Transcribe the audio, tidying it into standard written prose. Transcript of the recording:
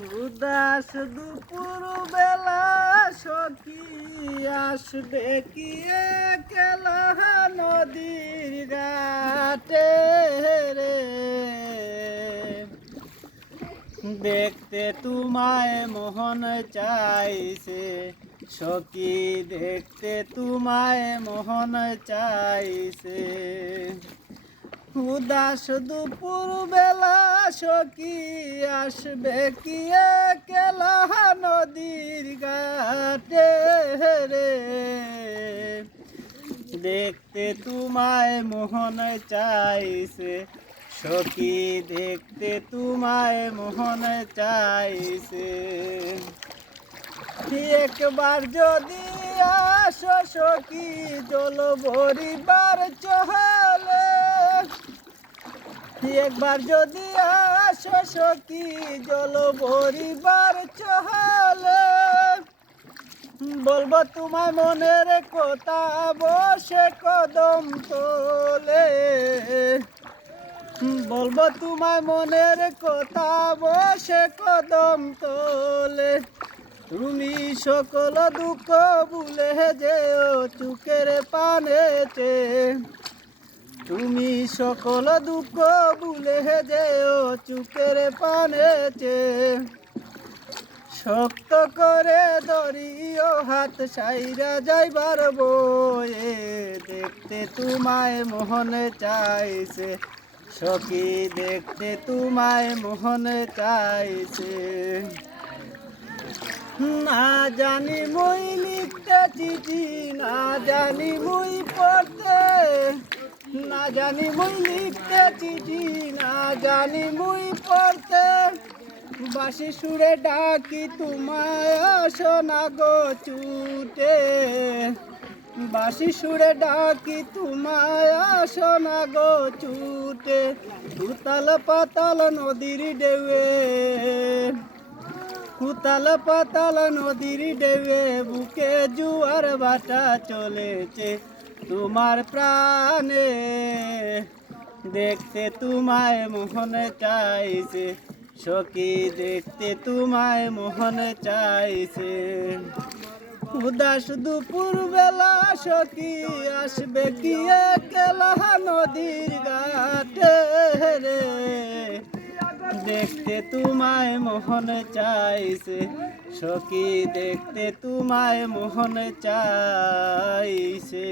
উদাস দুপুর বেলা সখী আসবে কি একলা নদীর ঘাটে রে, দেখতে তোমায় মোহন চাইছে সখী, দেখতে তোমায় মোহন চাইছে। উদাস দুপুর বেলা সখী আসবে কি একলা নদীর ঘাটে রে, দেখতে তোমায় মোহন চাইছে সখী, দেখতে তোমায় মোহন চাইছে। একবার যদি আসো সখী জল ভরিবার চহলে, একবার যদি আসো সখী জল ভরিবার চহলে, বলবো তোমার মনের কথা বসে কদম তোলে, বলবো তোমার মনের কথা বসে কদম তোলে। তুমি সকল দুঃখ ভুলে যেও চোখের পানেতে, তুমি সকল দুঃখ ভুলে যেও চোখের পানেতে। শক্ত করে ধরিও হাত সাইরা যাইবার বয়ে, দেখতে তোমায় মোহন চাইছে সখী, দেখতে তোমায় মোহন চাইছে। না জানি মুই লিখতে চিঠি, না জানি মুই পড়তে, না জানি মুই লিখতে চিঠি, না জানি মুই পড়তে, বাঁশি সুরে ডাকি তোমায় আসো না গো ছুটে, বাঁশি সুরে ডাকি তোমায় আসো না গো ছুটে। উতাল পাতাল নদীর ঢেউয়ে, উতাল পাতাল নদীর ঢেউয়ে বুকে জুয়ার ভাটা চলেছে তোমার প্রাণে, দেখতে তোমায় মোহন চাইছে সখী, দেখতে তোমায় মোহন চাইছে। উদাস দুপুর বেলা সখী আসবে কি একলা নদীর ঘাটে রে, দেখতে তোমায় মোহন চাইছে সখী, দেখতে তোমায় মোহন চাইছে।